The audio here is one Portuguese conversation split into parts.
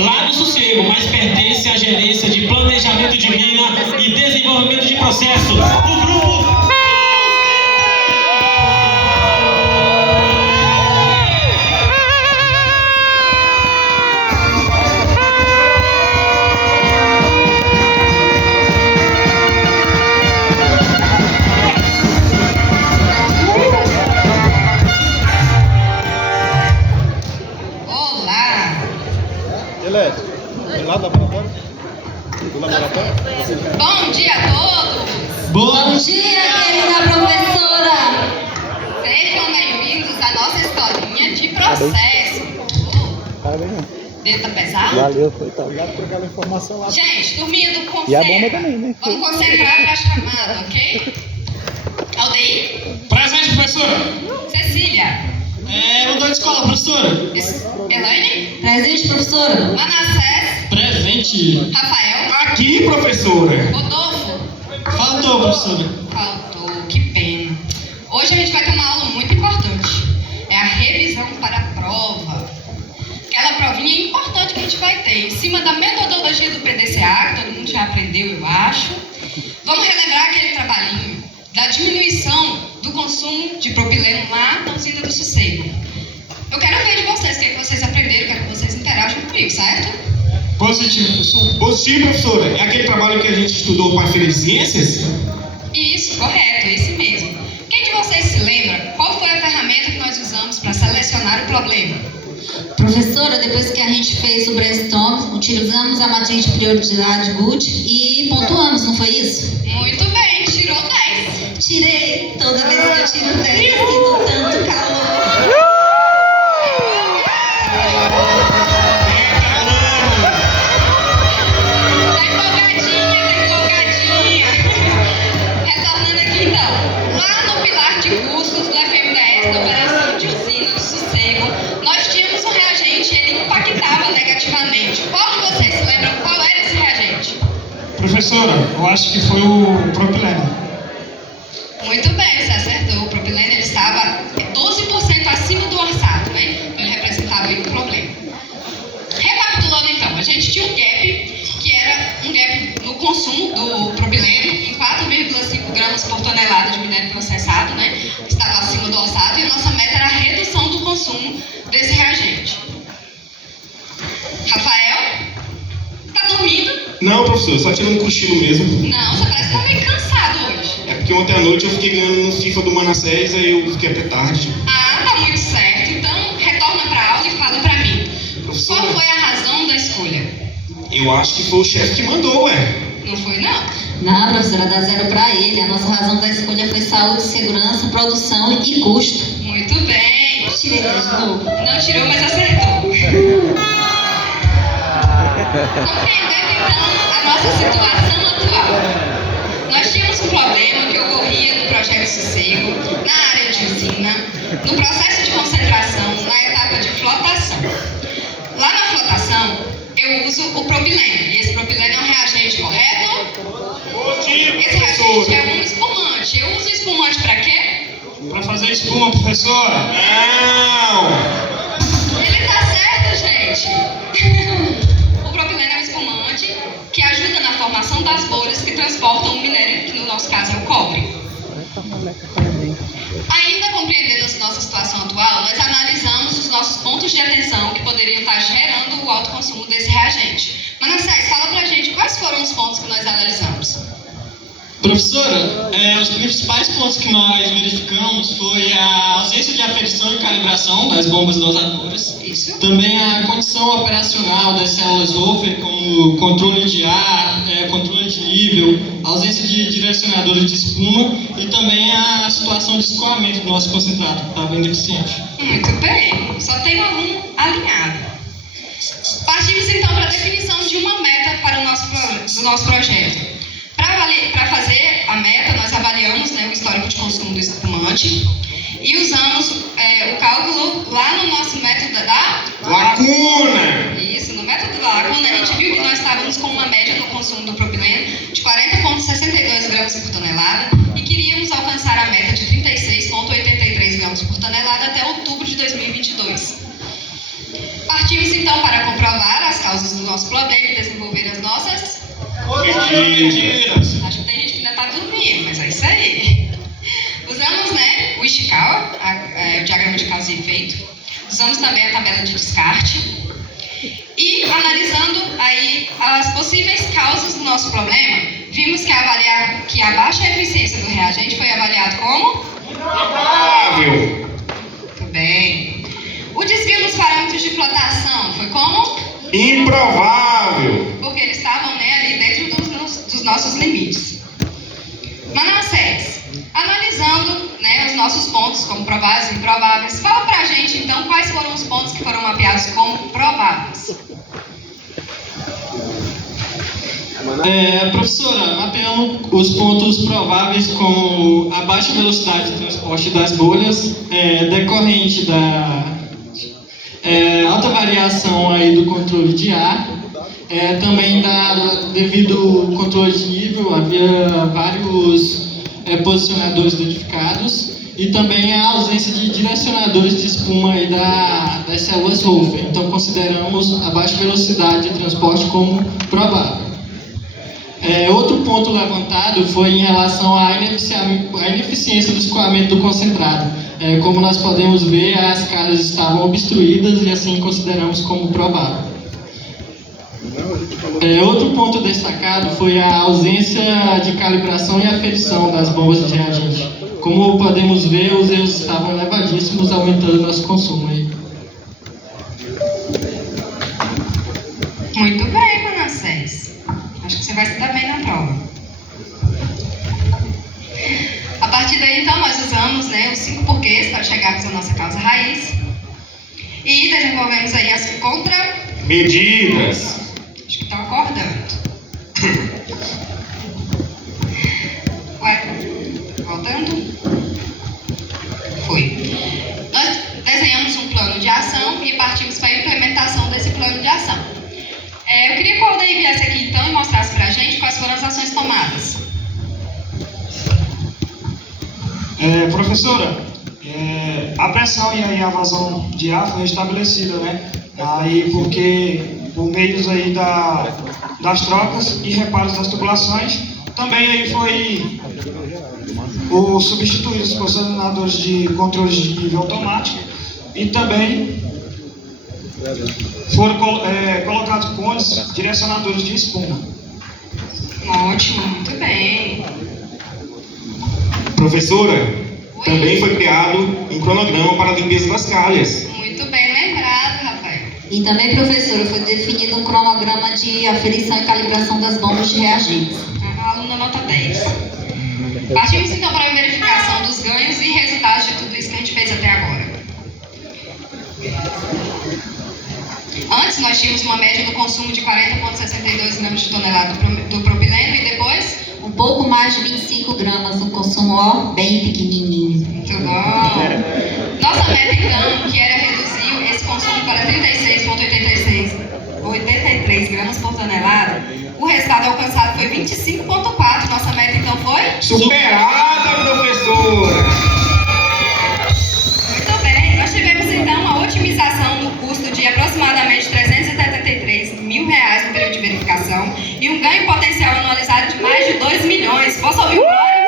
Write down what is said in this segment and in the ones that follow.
lá do Sossego, mas pertence à gerência de planejamento de mina e desenvolvimento de processo do grupo. Lá do laboratório? Do laboratório? Bom dia a todos! Bom dia, querida professora! Sejam bem-vindos à nossa historinha de processo. Parabéns. Dedo tá pesado? Valeu, foi obrigado por aquela informação lá. Gente, turminha do concentra. E a bomba também, né? Vamos concentrar para a chamada, ok? Aldeir? Presente, professora. Cecília? Mudou de escola, professora. Elaine? Presente, professora? Manassés? Presente. Rafael? Aqui, professora. Rodolfo? Faltou, professora. Faltou, que pena. Hoje a gente vai ter uma aula muito importante. É a revisão para a prova. Aquela provinha importante que a gente vai ter, em cima da metodologia do PDCA, que todo mundo já aprendeu, eu acho. Vamos relembrar aquele trabalhinho da diminuição do consumo de propileno lá na usina do Sossego. Eu quero ver de vocês o que vocês aprenderam, quero que vocês interajam comigo, certo? Positivo, professora. Positivo, professora. É aquele trabalho que a gente estudou para a Feira de Ciências? Isso, correto, esse mesmo. Quem de vocês se lembra qual foi a ferramenta que nós usamos para selecionar o problema? Professora, depois que a gente fez o brainstorm, utilizamos a matriz de prioridade Good e pontuamos, não foi isso? Muito bem, tirou 10. Tirei. Toda vez que eu tiro 10, eu sinto tanto calor. Tá empolgadinha. Retornando aqui então. Lá no pilar de custos do FMDS, da operação de usina do Sossego, nós tínhamos um reagente e ele impactava negativamente. Qual de vocês se lembram qual era esse reagente? Professora, eu acho que foi o propileno. Muito bem, você acertou. O propileno ele estava 12% acima do orçado, né? Então ele representava aí um problema. Recapitulando então, a gente tinha um gap, que era um gap no consumo do propileno em 4,5 gramas por tonelada de minério processado, né? Que estava acima do orçado, e a nossa meta era a redução do consumo desse reagente. Rafael? Tá dormindo? Não, professor, só tirando um cochilo mesmo. Não, você parece que tá meio cansado hoje. É porque ontem à noite eu fiquei ganhando no FIFA do Manassés, aí eu fiquei até tarde. Ah, tá muito certo. Então, retorna pra aula e fala pra mim. Professora, Qual foi a razão da escolha? eu acho que foi o chefe que mandou, ué. Não foi, não? Não, professora, dá 0 para ele. A nossa razão da escolha foi saúde, segurança, produção e custo. Muito bem. Tirei 10 de novo. Não tirou, mas acertou. Compreendendo, então, a nossa situação atual. Nós tínhamos um problema que ocorria no projeto Sossego, na área de usina, no processo de concentração, na etapa de flotação. Lá na flotação, eu uso o propileno. E esse propileno é um reagente, correto? Positivo, Esse reagente é um espumante. Eu uso espumante para quê? Para fazer espuma, professora. Não! Ele tá certo, gente. O propileno é um espumante que ajuda na formação das bolhas que transportam o minério, que no nosso caso é o cobre. Ainda compreendendo a nossa situação atual, nós analisamos os nossos pontos de atenção que poderiam estar gerando o alto consumo desse reagente. Manassés, fala pra gente quais foram os pontos que nós analisamos. Professora, os principais pontos que nós verificamos foi a ausência de aferição e calibração das bombas dosadoras, Isso. também a condição operacional das células Hofer, como controle de ar, controle de nível, ausência de direcionadores de espuma e também a situação de escoamento do nosso concentrado, que estava bem deficiente. Muito bem, só tem um aluno alinhado. Partimos então para a definição de uma meta para o nosso projeto. Para fazer a meta, nós avaliamos, né, o histórico de consumo do espumante e usamos o cálculo lá no nosso método da Lacuna! Isso, no método da lacuna, a gente viu que nós estávamos com uma média no consumo do propileno de 40,62 gramas por tonelada e queríamos alcançar a meta de 36,83 gramas por tonelada até outubro de 2022. Partimos então para comprovar as causas Mentiras! Acho que tem gente que ainda está dormindo, mas é isso aí. Usamos, né, o Ishikawa, o diagrama de causa e efeito. Usamos também a tabela de descarte. E analisando aí as possíveis causas do nosso problema, vimos que a baixa eficiência do reagente foi avaliado como? Provável! Muito bem. O desvio dos parâmetros de flotação foi como? Improvável! Porque eles estavam, né, ali dentro dos nossos limites. Manassés, analisando, né, os nossos pontos como prováveis e improváveis, fala pra gente então quais foram os pontos que foram mapeados como prováveis. Professora, mapeamos os pontos prováveis como a baixa velocidade de transporte das bolhas, decorrente da alta variação aí do controle de ar, também devido ao controle de nível, havia vários posicionadores danificados e também a ausência de direcionadores de espuma aí das células Hofer. Então consideramos a baixa velocidade de transporte como provável. Outro ponto levantado foi em relação à ineficiência do escoamento do concentrado. Como nós podemos ver, as calhas estavam obstruídas e assim consideramos como provável. Outro ponto destacado foi a ausência de calibração e aferição das bombas de reagente. Como podemos ver, os erros estavam elevadíssimos, aumentando nosso consumo aí. Muito bem, Manassés. Acho que você vai se dar bem na prova. A partir daí, então, nós usamos, né, os 5 porquês para chegarmos à nossa causa raiz e desenvolvemos aí as Medidas! Acho que estão acordando. Ué, voltando? Foi. Nós desenhamos um plano de ação e partimos para a implementação desse plano de ação. Eu queria que o Aldair viesse aqui então e mostrasse para a gente quais foram as ações tomadas. Professora, a pressão e a vazão de ar foi estabelecida, né? Aí por meios aí das trocas e reparos das tubulações, também aí foi substituído os posicionadores de controle de nível automático e também foram colocados cones direcionadores de espuma. Ótimo, muito bem. Professora, também foi criado um cronograma para a limpeza das calhas. Muito bem lembrado, Rafael. E também, professora, foi definido um cronograma de aferição e calibração das bombas de reagentes. A aluna nota 10. Partimos então para a verificação dos ganhos e resultados de tudo isso que a gente fez até agora. Antes nós tínhamos uma média do consumo de 40,62 gramas de tonelada do propileno e depois Um pouco mais de 25 gramas, um consumo ó, bem pequenininho. muito bom. Nossa meta então, que era reduzir esse consumo para 36,83 gramas por tonelada, o resultado alcançado foi 25,4. Nossa meta então foi? Superada, professora! Muito bem, nós tivemos então uma otimização no custo de aproximadamente R$373 mil no período de verificação e um ganho potencial anualizado de mais de 2 milhões. Posso ouvir o glória?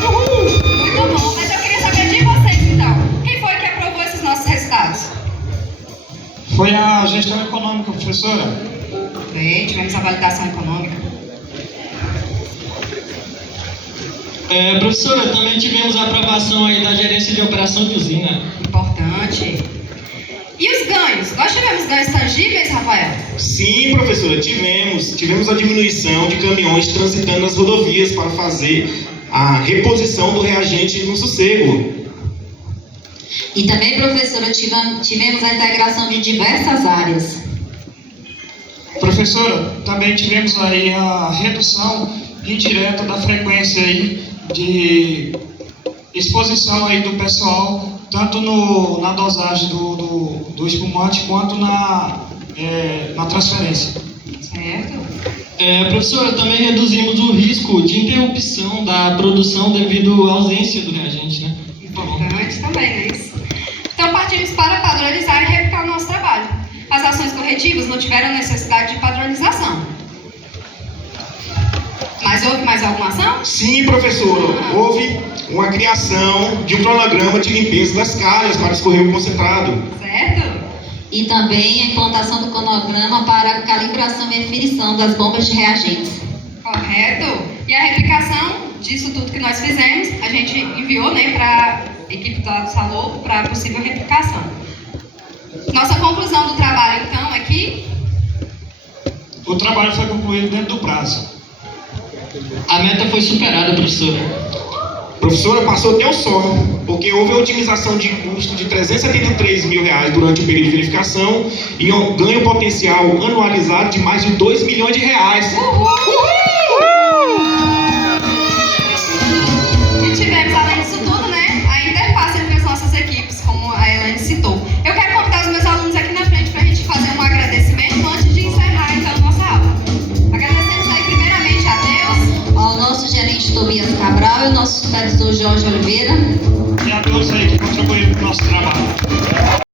Muito bom, mas eu queria saber de vocês então. Quem foi que aprovou esses nossos resultados? Foi a gestão econômica, professora. Bem, tivemos a validação econômica. Professora, também tivemos a aprovação aí da gerência de operação de usina. Importante. E os ganhos? Nós tivemos ganhos tangíveis, Rafael? Sim, professora, tivemos a diminuição de caminhões transitando nas rodovias para fazer a reposição do reagente no sossego. E também, professora, tivemos a integração de diversas áreas. Professora, também tivemos aí a redução indireta da frequência aí de exposição aí do pessoal, tanto na dosagem do espumante quanto na transferência. Certo. Professora, também reduzimos o risco de interrupção da produção devido à ausência do reagente, né? Importante também, né? Isso. Então partimos para padronizar e replicar o nosso trabalho. As ações corretivas não tiveram necessidade de padronização. Mas houve mais alguma ação? Sim, professora, houve uma criação de um cronograma de limpeza das calhas para escorrer o concentrado. Certo? E também a implantação do cronograma para a calibração e aferição das bombas de reagentes. Correto. E a replicação disso tudo que nós fizemos, a gente enviou, né, para a equipe da Salopo para possível replicação. Nossa conclusão do trabalho, então, é que O trabalho foi concluído dentro do prazo. A meta foi superada, professora. Professora, passou até o sono, porque houve a otimização de custo de R$ 373 mil durante o período de verificação e um ganho potencial anualizado de mais de R$ 2 milhões. E tivemos, além disso tudo, né, a interface entre as nossas equipes, como a Elaine citou. Eu quero convidar os meus alunos aqui na frente para a gente fazer um agradecimento antes de encerrar, então, nossa aula. Agradecemos aí, primeiramente, a Deus, Ao nosso gerente Tobias Cabral e o nosso supervisor Jorge Oliveira. E a todos aí que contribuíram para o nosso trabalho.